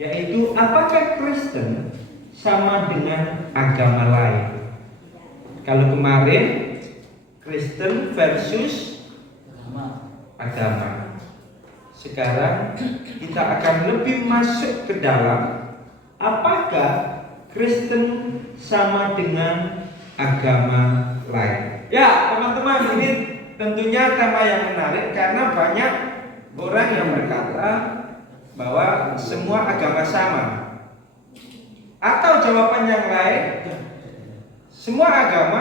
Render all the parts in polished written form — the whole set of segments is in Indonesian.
yaitu apakah Kristen sama dengan agama lain? Kalau kemarin Kristen versus agama, sekarang kita akan lebih masuk ke dalam apakah Kristen sama dengan agama lain. Ya teman-teman, ini tentunya tema yang menarik karena banyak orang yang berkata bahwa semua agama sama, atau jawaban yang lain, semua agama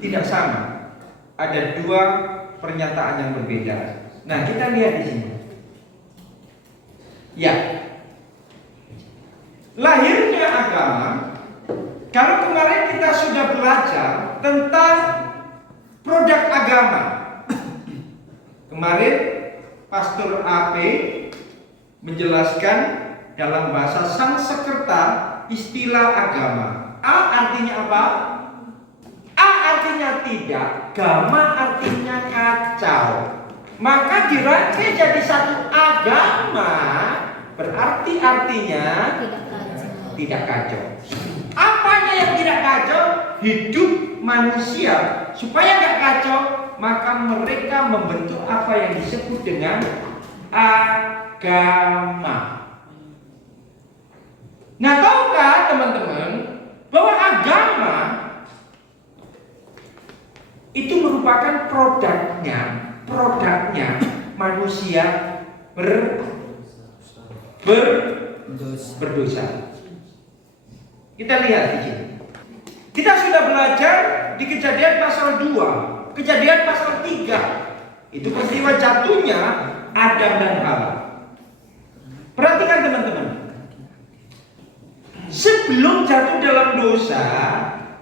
tidak sama. Ada dua pernyataan yang berbeda. Nah, kita lihat di sini. Ya, lahirnya agama. Kalau kemarin kita sudah belajar tentang produk agama. Kemarin Pastor AP menjelaskan dalam bahasa Sanskerta istilah agama. A artinya apa? A artinya tidak, gama artinya kacau. Maka dirangkai jadi satu agama, berarti artinya tidak kacau. Apanya yang tidak kacau? Hidup manusia. Supaya nggak kacau, maka mereka membentuk apa yang disebut dengan agama. Nah, tahukah teman-teman bahwa agama itu merupakan produknya manusia berdosa. Kita lihat di sini. Kita sudah belajar di Kejadian pasal 2, Kejadian pasal 3. Itu peristiwa jatuhnya Adam dan Hawa. Perhatikan teman-teman. Sebelum jatuh dalam dosa,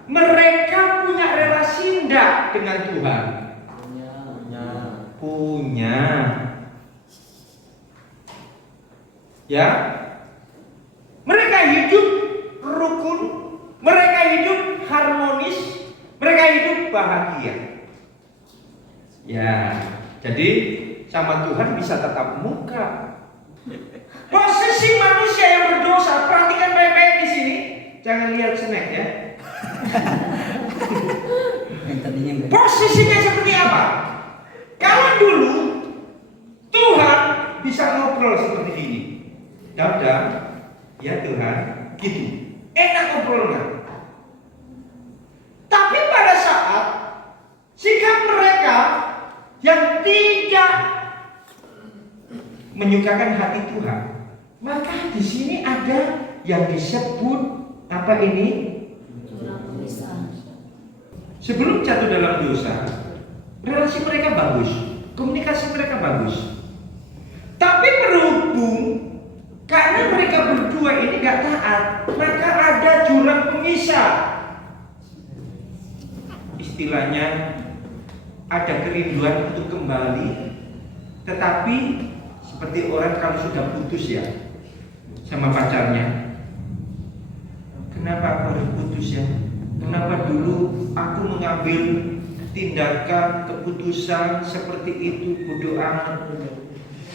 mereka punya relasi enggak dengan Tuhan? Punya. Ya. Mereka hidup rukun, mereka hidup harmonis, mereka hidup bahagia. Ya, jadi sama Tuhan bisa tatap muka. Posisi manusia yang berdosa, perhatikan baik-baik di sini. Jangan lihat snack ya. Posisinya seperti apa? Kalau dulu Tuhan bisa ngobrol seperti ini. Dadah, ya Tuhan, gitu. Enak ngobrolnya. Tapi pada saat sikap mereka yang tidak menyukakan hati Tuhan, maka di sini ada yang disebut apa ini? Sebelum jatuh dalam dosa, relasi mereka bagus, komunikasi mereka bagus. Tapi berhubung karena mereka berdua ini gak taat, maka ada jurang pemisah. Istilahnya ada kerinduan untuk kembali, tetapi seperti orang kalau sudah putus ya sama pacarnya. Kenapa aku harus putus ya? Kenapa dulu aku mengambil tindakan keputusan seperti itu, bodoh amat.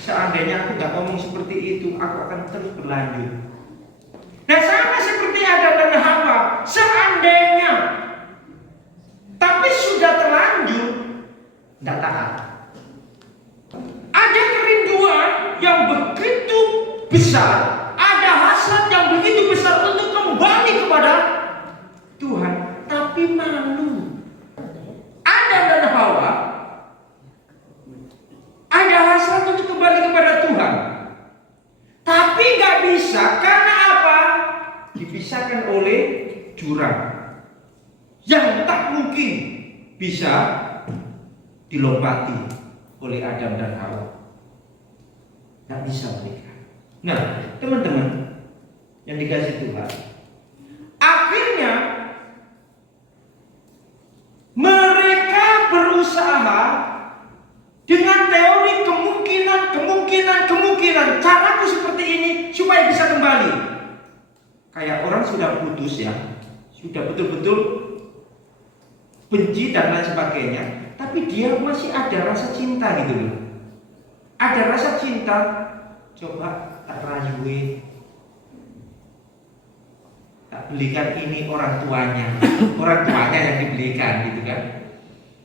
Seandainya aku gak ngomong seperti itu, aku akan terus berlanjut. Nah, sama seperti Adam dan Hawa, seandainya, tapi sudah terlanjur, gak taat. Ada kerinduan yang begitu besar, ada hasrat yang begitu besar untuk kembali kepada Tuhan, tapi malu. Adam dan Hawa ada hasrat untuk kembali kepada Tuhan, tapi nggak bisa. Karena apa? Dipisahkan oleh jurang yang tak mungkin bisa dilompati oleh Adam dan Hawa. Nggak bisa mereka. Nah, teman-teman yang dikasih Tuhan, akhirnya mereka berusaha dengan teori kemungkinan caraku seperti ini supaya bisa kembali. Kayak orang sudah putus ya, sudah betul-betul benci dan lain sebagainya, tapi dia masih ada rasa cinta gitu loh. Ada rasa cinta, coba tak rayu, belikan ini orang tuanya yang dibelikan gitu kan.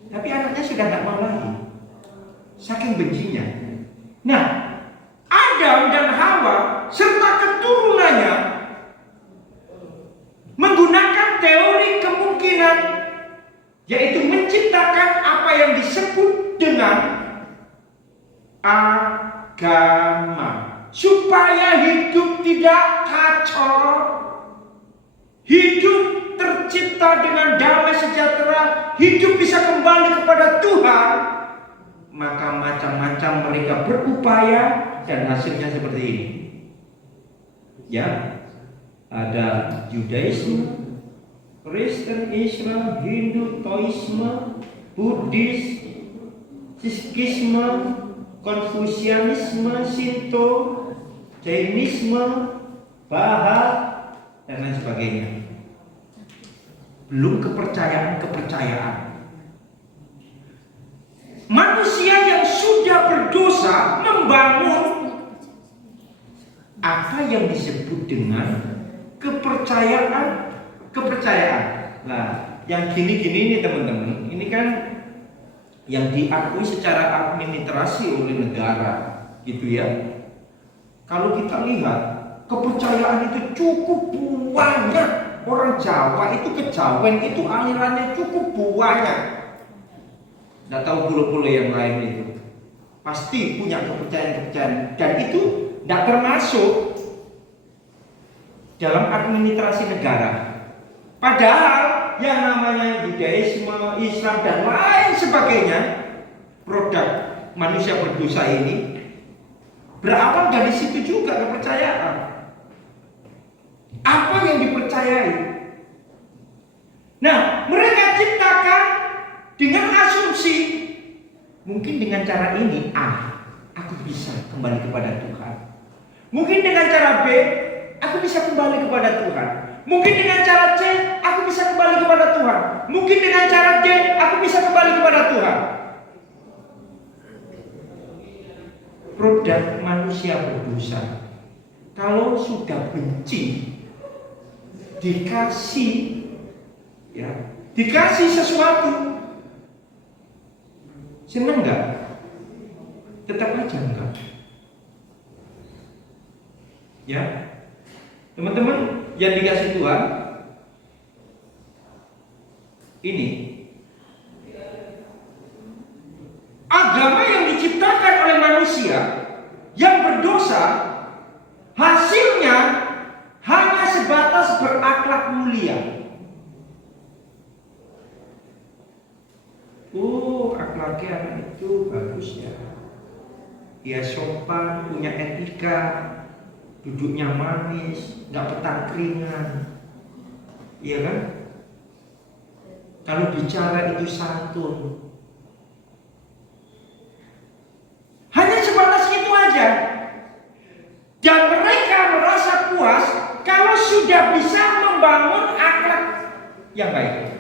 Tapi anaknya sudah nggak mau lagi, saking bencinya. Nah, Adam dan Hawa serta keturunannya menggunakan teori kemungkinan, yaitu menciptakan apa yang disebut dengan agama, supaya hidup tidak kacau, hidup tercipta dengan damai sejahtera, hidup bisa kembali kepada Tuhan. Maka macam-macam mereka berupaya dan hasilnya seperti ini. Ya, ada Judaisme, Kristen, Islam, Hindu, Taoisme, Buddhis, Sikhisme, Konfusianisme, Shinto, Jainisme, Bahat, dan lain sebagainya. Belum kepercayaan-kepercayaan. Manusia yang sudah berdosa membangun apa yang disebut dengan kepercayaan. Nah, yang gini-gini ini teman-teman, ini kan yang diakui secara administrasi oleh negara, gitu ya. Kalau kita lihat, kepercayaan itu cukup banyak. Orang Jawa itu kejawen itu alirannya cukup banyak. Nggak tahu pulau-pulau yang lain itu pasti punya kepercayaan-kepercayaan, dan itu tidak termasuk dalam administrasi negara. Padahal yang namanya Judaisme, Islam, dan lain sebagainya, produk manusia berdosa ini berawal dari situ juga kepercayaan. Apa yang dipercayai? Nah, mereka ciptakan dengan asumsi, mungkin dengan cara ini aku bisa kembali kepada Tuhan. Mungkin dengan cara B, aku bisa kembali kepada Tuhan. Mungkin dengan cara C, aku bisa kembali kepada Tuhan. Mungkin dengan cara D, aku bisa kembali kepada Tuhan. Produk manusia berdosa. Kalau sudah benci, dikasih sesuatu, senang nggak? Tetap aja enggak. Ya, teman-teman yang dikasih Tuhan, ini agama yang diciptakan oleh manusia yang berdosa, hasilnya hanya sebatas berakhlak mulia. Akhlaknya anak itu bagus ya. Dia sopan, punya etika, duduknya manis, nggak petakringan, iya kan? Kalau bicara itu santun. Hanya sebatas itu aja. Dan mereka merasa puas kalau sudah bisa membangun akhlak yang baik.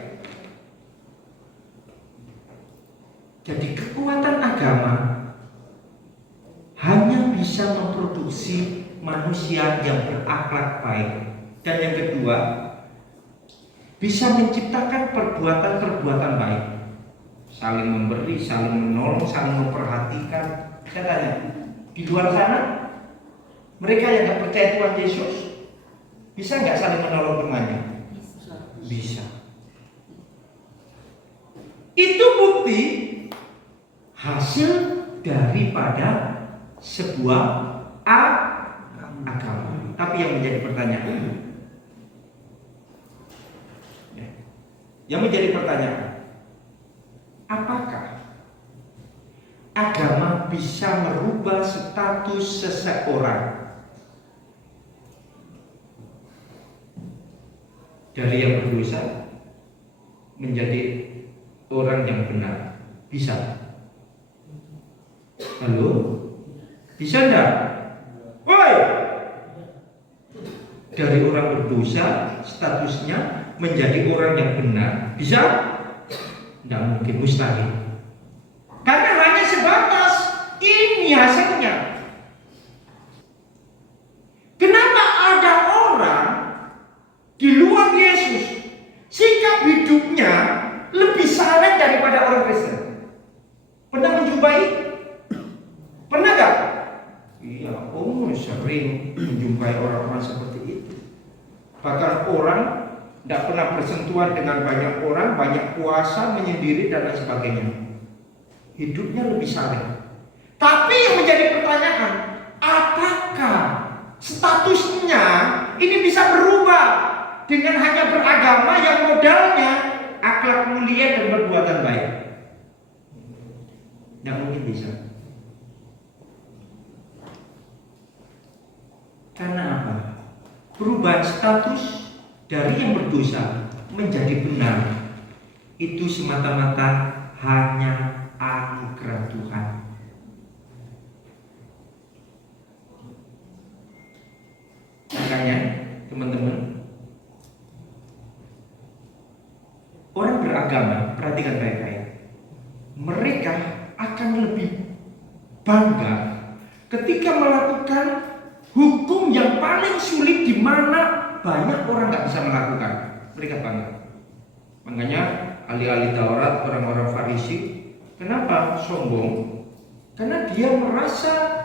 Jadi kekuatan agama hanya bisa memproduksi manusia yang berakhlak baik. Dan yang kedua, bisa menciptakan perbuatan-perbuatan baik. Saling memberi, saling menolong, saling memperhatikan. Saya tanya, di luar sana mereka yang tidak percaya Tuhan Yesus bisa nggak saling menolong temannya? Bisa. Itu bukti hasil daripada sebuah agama. Tapi yang menjadi pertanyaan, apakah agama bisa merubah status seseorang dari yang berdosa menjadi orang yang benar? Bisa? Halo? Bisa enggak? Woi! Dari orang berdosa statusnya menjadi orang yang benar. Bisa? Tidak mungkin, mustahil. Karena hanya sebatas ini hasilnya. Kenapa ada orang di luar menjumpai orang-orang seperti itu. Bahkan orang tidak pernah bersentuhan dengan banyak orang, banyak puasa, menyendiri dan lain sebagainya. Hidupnya lebih saleh. Tapi yang menjadi pertanyaan, apakah statusnya ini bisa berubah dengan hanya beragama yang modalnya akhlak mulia dan perbuatan baik? Tidak mungkin bisa. Karena apa? Perubahan status dari yang berdosa menjadi benar itu semata-mata hanya anugerah Tuhan. Makanya teman-teman, orang beragama, perhatikan baik-baik, mereka akan lebih bangga ketika melakukan hukum yang paling sulit di mana banyak orang nggak bisa melakukan. Mereka bangga. Makanya ahli-ahli Taurat, orang-orang Farisi, kenapa sombong? Karena dia merasa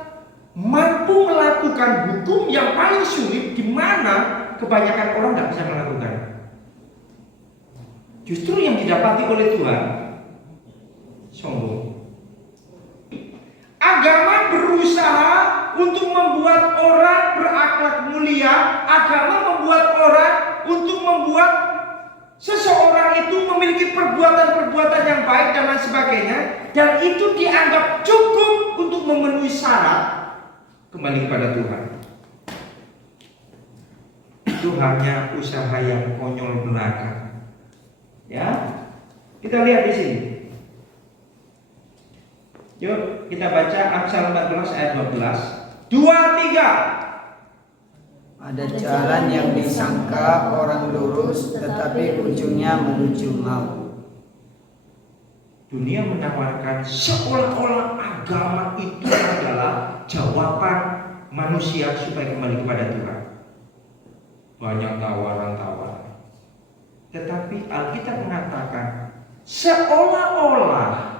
mampu melakukan hukum yang paling sulit di mana kebanyakan orang nggak bisa melakukan. Justru yang didapati oleh Tuhan sombong. Agama berusaha untuk membuat orang berakhlak mulia. Agama membuat orang untuk membuat seseorang itu memiliki perbuatan-perbuatan yang baik dan lain sebagainya, dan itu dianggap cukup untuk memenuhi syarat kembali kepada Tuhan. Itu hanya usaha yang konyol belaka. Ya, kita lihat di sini. Yuk kita baca Amsal 14 ayat 12. 2, 3. Ada jalan yang disangka orang lurus, tetapi ujungnya menuju maut. Dunia menawarkan seolah-olah agama itu adalah jawaban manusia supaya kembali kepada Tuhan. Banyak tawaran-tawaran. Tetapi Alkitab mengatakan seolah-olah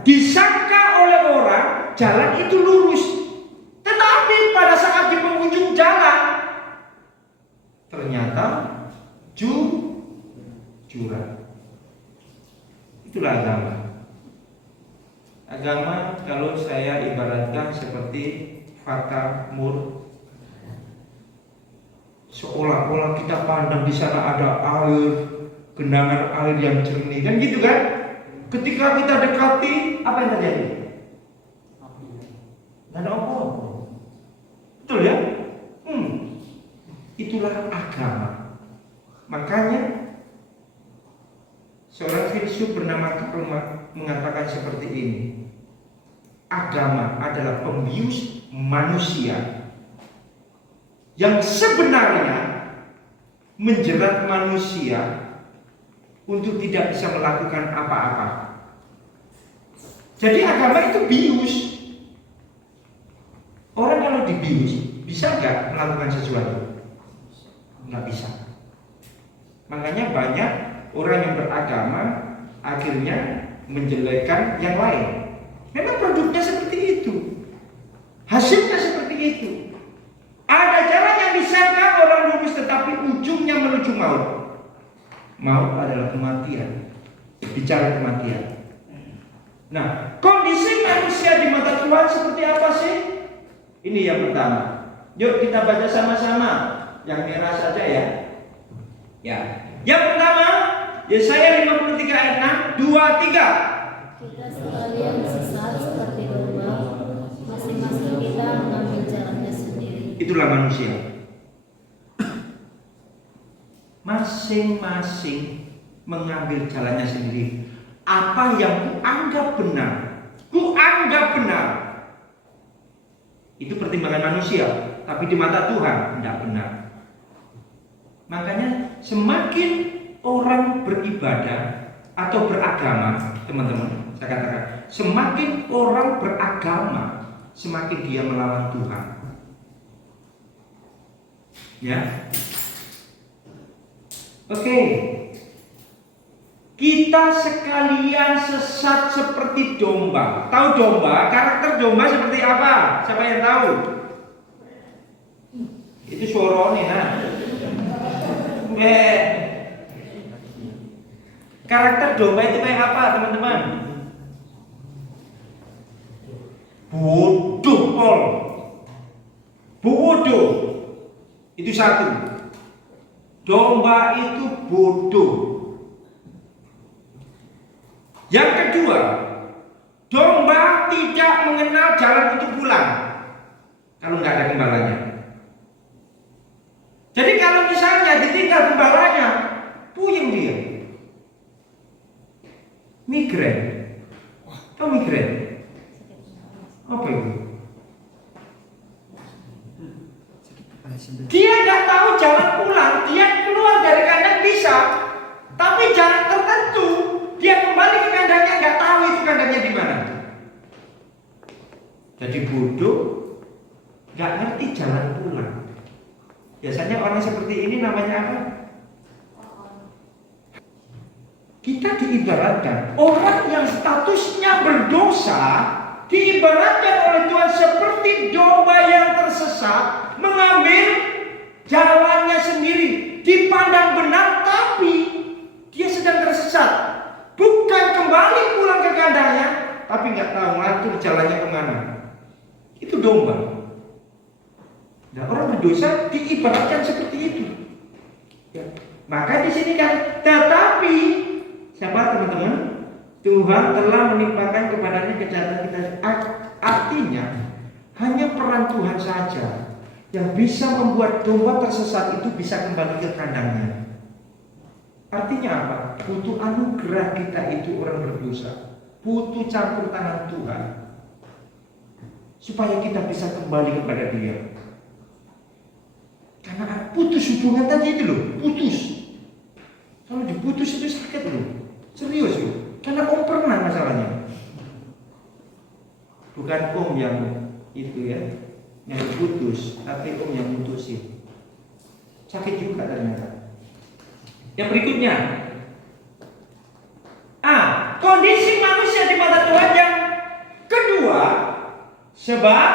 disangka oleh orang jalan itu lurus, tetapi pada saat di penghujung jalan ternyata jurang. Itulah agama. Agama kalau saya ibaratkan seperti fata mur, seolah-olah kita pandang di sana ada air, genangan air yang jernih, kan gitu kan? Ketika kita dekati, apa yang terjadi? Nggak ada apa-apa. Betul ya? Itulah agama. Makanya seorang filsuf bernama Karl Marx mengatakan seperti ini. Agama adalah pembius manusia yang sebenarnya menjerat manusia untuk tidak bisa melakukan apa-apa. Jadi agama itu bius. Orang kalau dibius, bisa nggak melakukan sesuatu? Nggak bisa. Makanya banyak orang yang beragama akhirnya menjelekkan yang lain. Memang produknya seperti itu, hasilnya seperti itu. Ada jalan yang disangka orang lurus, tetapi ujungnya menuju maut. Maut adalah kematian. Bicara kematian. Nah, kondisi manusia di mata Tuhan seperti apa sih? Ini yang pertama. Yuk kita baca sama-sama. Yang merah saja ya. Ya. Yang pertama, Yesaya 53 ayat 6, 2, 3. Kita sekalian sesat seperti domba, masing-masing kita mengambil jalannya sendiri. Itulah manusia. Masing-masing mengambil jalannya sendiri. Apa yang kuanggap benar, itu pertimbangan manusia, tapi di mata Tuhan tidak benar. Makanya semakin orang beribadah atau beragama, teman-teman, saya katakan, semakin orang beragama, semakin dia melawan Tuhan. Ya. Oke. Kita sekalian sesat seperti domba. Tahu domba? Karakter domba seperti apa? Siapa yang tahu? Itu suaranya nah. Karakter domba itu kayak apa teman-teman? Bodoh pol. Bodoh. Itu satu. Domba itu bodoh. Yang kedua, domba tidak mengenal jalan untuk pulang kalau nggak ada gembalanya. Jadi kalau misalnya ditinggal gembalanya, puyeng dia. Migren. Tahu migren? Apa itu? Dia nggak tahu jalan pulang. Dia keluar dari kandang bisa, tapi jalan tertentu dia kembali ke kandangnya nggak tahu itu kandangnya di mana. Jadi bodoh, nggak ngerti jalan pulang. Biasanya orang seperti ini namanya apa? Kita diibaratkan orang yang statusnya berdosa, diibaratkan oleh Tuhan seperti domba yang tersesat, mengambil jalannya sendiri, dipandang benar tapi dia sedang tersesat, bukan kembali pulang ke kandangnya, tapi nggak tahu ngatur jalannya kemana. Itu domba. Nah, orang berdosa diibaratkan seperti itu. Ya. Maka di sini kan, tetapi siapa teman-teman? Tuhan telah menimpakan kepadanya kejahatan kita. Artinya hanya peran Tuhan saja yang bisa membuat domba tersesat itu bisa kembali ke kandangnya. Artinya apa? Butuh anugerah kita itu orang berdosa, butuh campur tangan Tuhan supaya kita bisa kembali kepada Dia. Karena putus hubungan tadi itu loh, putus. Kalau diputus itu sakit loh, serius loh. Karena om pernah masalahnya. Bukan om yang itu ya, yang putus, tapi om yang putusin. Sakit juga ternyata. Yang berikutnya, kondisi manusia di mata Tuhan yang kedua, sebab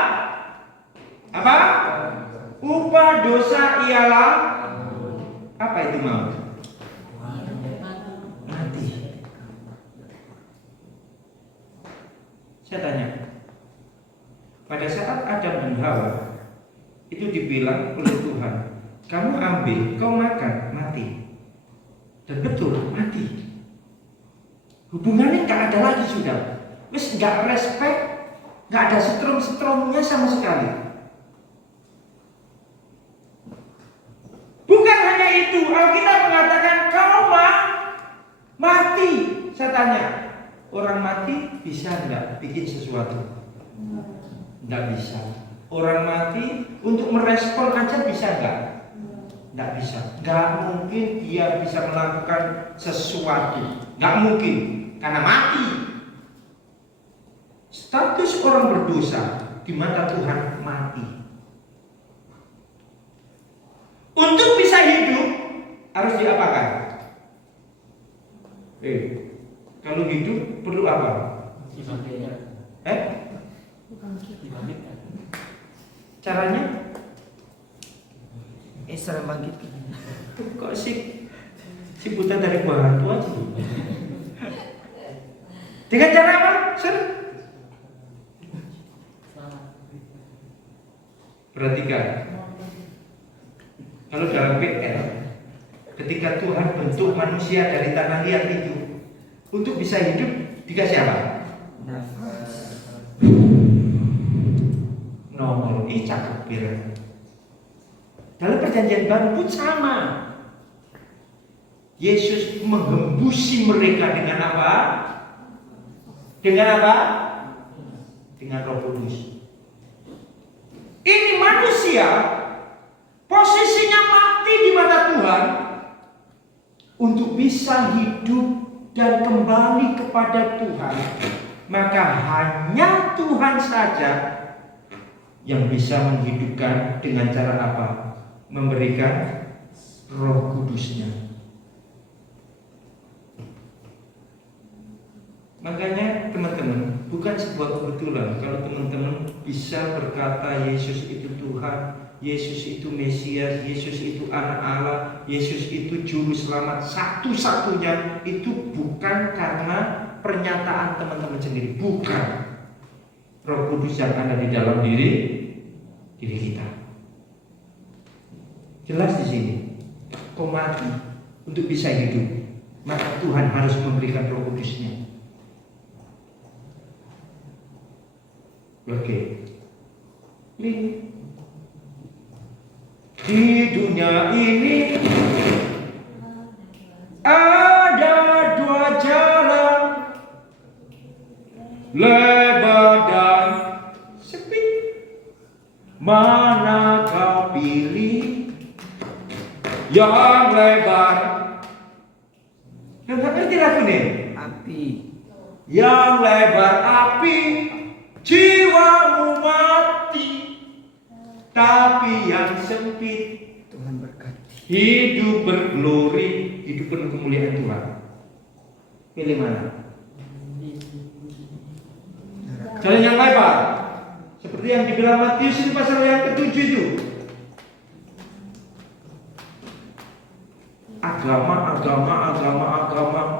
apa? Upah dosa ialah apa itu mau? Mati. Saya tanya, pada saat Adam dan Hawa itu dibilang oleh Tuhan, kamu ambil, kau makan, mati. Dan betul, mati. Hubungannya nggak ada lagi sudah. Wis nggak respect, nggak ada setrum-setrumnya sama sekali. Bukan hanya itu, Alkitab mengatakan kau mati. Saya tanya, orang mati bisa nggak bikin sesuatu? Nggak bisa. Orang mati untuk merespon aja bisa nggak? Nggak bisa. Nggak mungkin dia bisa melakukan sesuatu. Nggak mungkin, karena mati. Status orang berdosa di mata Tuhan mati. Untuk bisa hidup harus diapakan? Kalau hidup perlu apa? Caranya? Isra bangkit. Kok si buta dari buah hantu aja? Dengan cara apa? Perhatikan. Kalau dalam PL, ketika Tuhan bentuk manusia dari tanah liat itu, untuk bisa hidup dikasih apa? Nomor cakep biar. Dalam perjanjian baru pun sama. Yesus mengembusi mereka dengan apa? Dengan apa? Dengan Roh Kudus. Ini manusia posisinya mati di mata Tuhan untuk bisa hidup dan kembali kepada Tuhan. Maka hanya Tuhan saja yang bisa menghidupkan dengan cara apa? Memberikan Roh Kudusnya. Makanya teman-teman, bukan sebuah kebetulan kalau teman-teman bisa berkata Yesus itu Tuhan, Yesus itu Mesias, Yesus itu anak Allah, Yesus itu juru selamat satu-satunya. Itu bukan karena pernyataan teman-teman sendiri, bukan. Roh Kudus yang ada di dalam diri kita. Jelas di sini. Kau mati untuk bisa hidup, maka Tuhan harus memberikan Roh Kudus-Nya. Oke. Ini di dunia ini ada dua jalan, lebar dan sempit. Mana kau pilih? Yang lebar. Yang ngerti lagu nih? Api. Yang lebar api, jiwamu mati. Tapi yang sempit, Tuhan berkati. hidup berglori, hidup penuh kemuliaan Tuhan. Pilih mana? Jalan yang lebar, seperti yang dibilang Matius di pasal yang ke-7 itu. Agama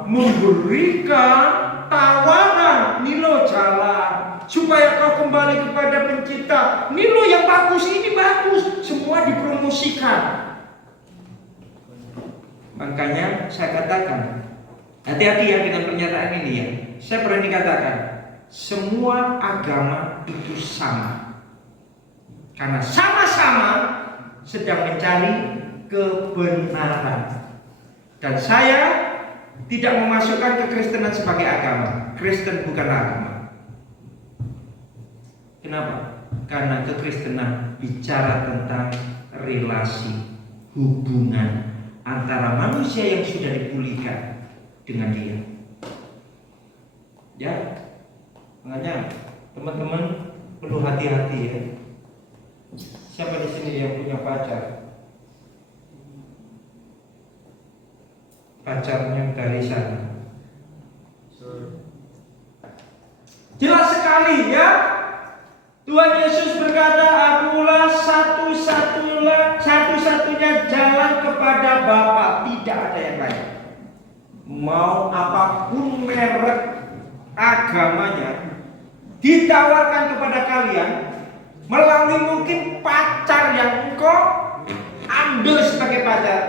memberikan tawaran, ini loh jalan supaya kau kembali kepada Pencipta. Ini loh yang bagus, ini bagus, semua dipromosikan. Makanya saya katakan, hati-hati ya dengan pernyataan ini ya. Saya berani katakan, semua agama itu sama, karena sama-sama sedang mencari kebenaran. Dan saya tidak memasukkan kekristenan sebagai agama. Kristen bukan agama. Kenapa? Karena kekristenan bicara tentang relasi, hubungan antara manusia yang sudah dipulihkan dengan Dia. Ya, makanya teman-teman perlu hati-hati ya. Siapa di sini yang punya pacar? Pacarnya dari sana. Jelas sekali ya. Tuhan Yesus berkata, akulah satu-satunya jalan kepada Bapa, tidak ada yang lain. Mau apapun merek agamanya ditawarkan kepada kalian melalui mungkin pacar yang engkau ambil sebagai pacar,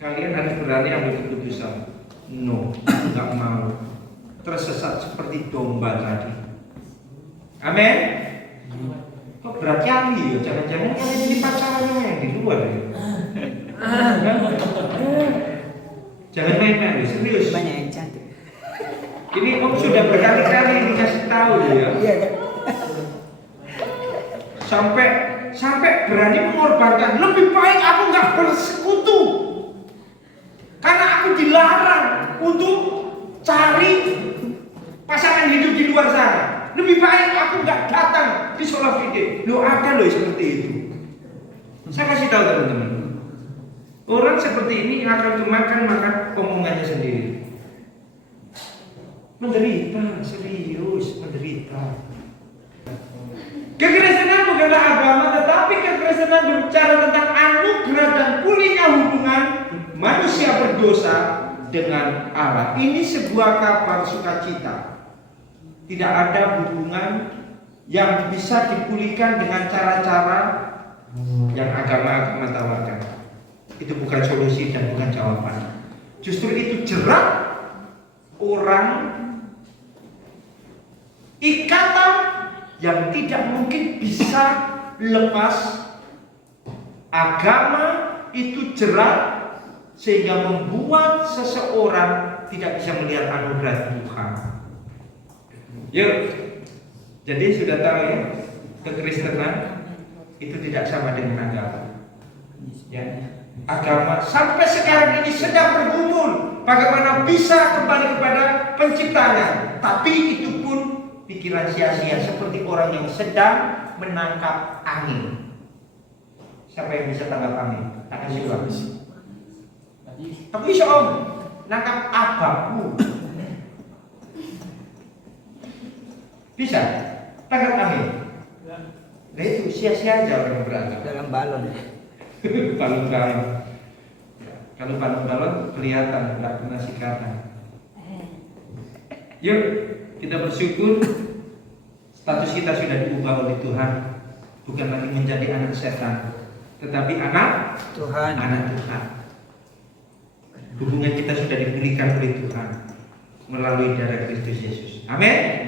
kalian harus berani ambil keputusan. No, nggak mau. Tersesat seperti domba tadi. Amin. Kok berat kali ya? Jangan-jangan kalian ini pacarannya yang di luar ya? Jangan main-main, serius. Banyak yang cantik. Ini Om sudah berkali-kali dikasih tahu ya. Iya kan? Sampai berani mengorbankan. Lebih baik aku nggak bersekutu, karena aku dilarang untuk cari pasangan hidup di luar sana. Lebih baik aku nggak datang di sholat Id. Lo ada loh seperti itu. Saya kasih tahu teman-teman. Orang seperti ini akan makan omongannya sendiri. Menderita, serius menderita. Kekristenan bukanlah agama, tetapi kekristenan berbicara tentang anugerah dan pulihnya hubungan manusia berdosa dengan Allah. Ini sebuah kabar sukacita. Tidak ada hubungan yang bisa dipulihkan dengan cara-cara yang agama tawarkan. Itu bukan solusi dan bukan jawaban. Justru itu jerat orang, ikatan yang tidak mungkin bisa lepas. Agama itu jerat sehingga membuat seseorang tidak bisa melihat anugerah Tuhan. Yuk, jadi sudah tahu ya, kekristenan itu tidak sama dengan agama. Ya, agama sampai sekarang ini sedang bergumul bagaimana bisa kembali kepada penciptanya, tapi itu pun pikiran sia-sia seperti orang yang sedang menangkap angin. Siapa yang bisa tangkap angin? Tangan siapa? Tapi bisa om, nangkap apapun. Bisa? Tangan amin. Nah itu sia-sia aja orang beragama. Dalam balon. Balon-balon. Ya, kalau balon-balon kelihatan, nggak kena sikatan. Yuk, kita bersyukur status kita sudah diubah oleh Tuhan, bukan lagi menjadi anak setan, tetapi anak Tuhan. anak Tuhan. Hubungan kita sudah dipulihkan oleh Tuhan melalui darah Kristus Yesus. Amin.